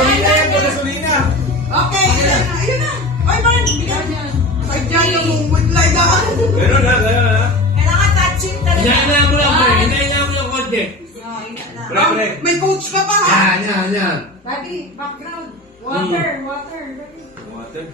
Gasolina yan, gasolina. Okay, ayun na. Oy, Marn, bigyan. Sadya yung mumutla daan. Meron na. Kailangan touching talaga. Hinahinaan mo lang, pre. Hinahinaan mo lang konti. Pre. May coach ka pa, ha? Yan. Daddy, background. Water. Water.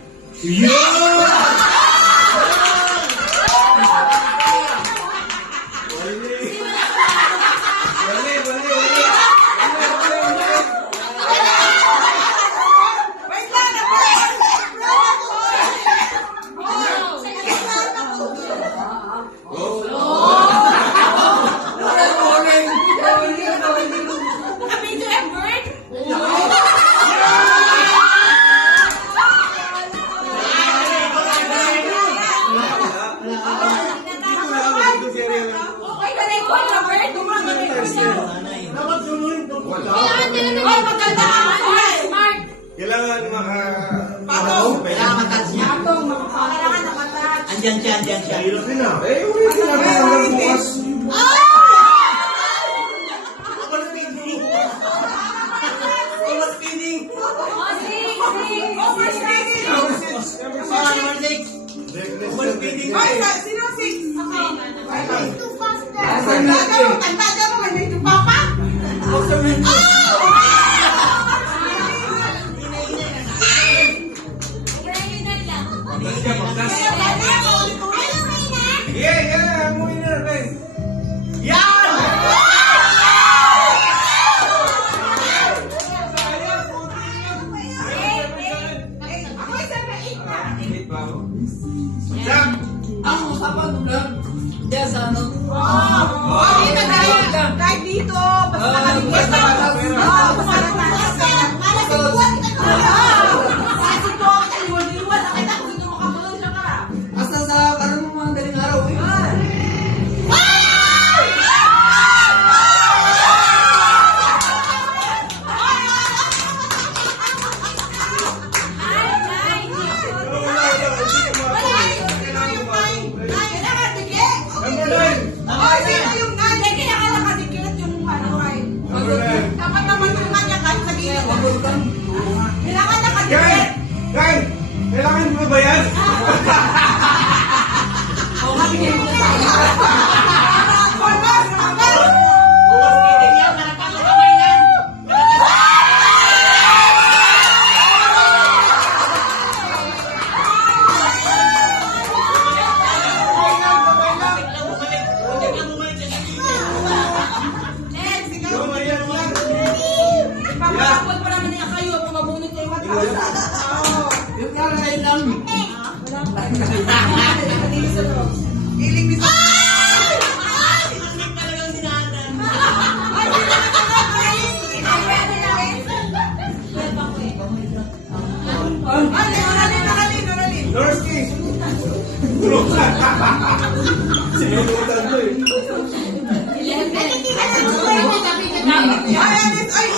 Wait lang, Kapito and bird? Okay, kanay ko ang bird. Kailangan din naman. Oy, maganda. Smart. Kailangan Patong. Kailangan matouch niya. Kailangan nakatouch. Andyan siya. Hirap din ah. Ulitin natin hanggang bukas. Overspeeding. Overspeeding. Overspeeding. Oy, sino six? Tanda mo, may medyo papa. Yeah, mo winner, pre. Hit ba ako? Jack! Ang usapan ko lang. Diyan sa ano. Kahit dito, basta nakaligyan na. Asa sa karoon mo mga daling araw eh. Dapat naman yung kanya kahit sa gilid. Kailangan nakadikit. Guys! Kailangan mo ba yan? Overspeeding yan. Malakas ang kamay yan. Ipapakapot pa naman niya kayo kung mabunot kayo matapos. Yung kakain lang. Giling ni sa... Naralin. Dorsky! Sinunutan ko eh. Ay,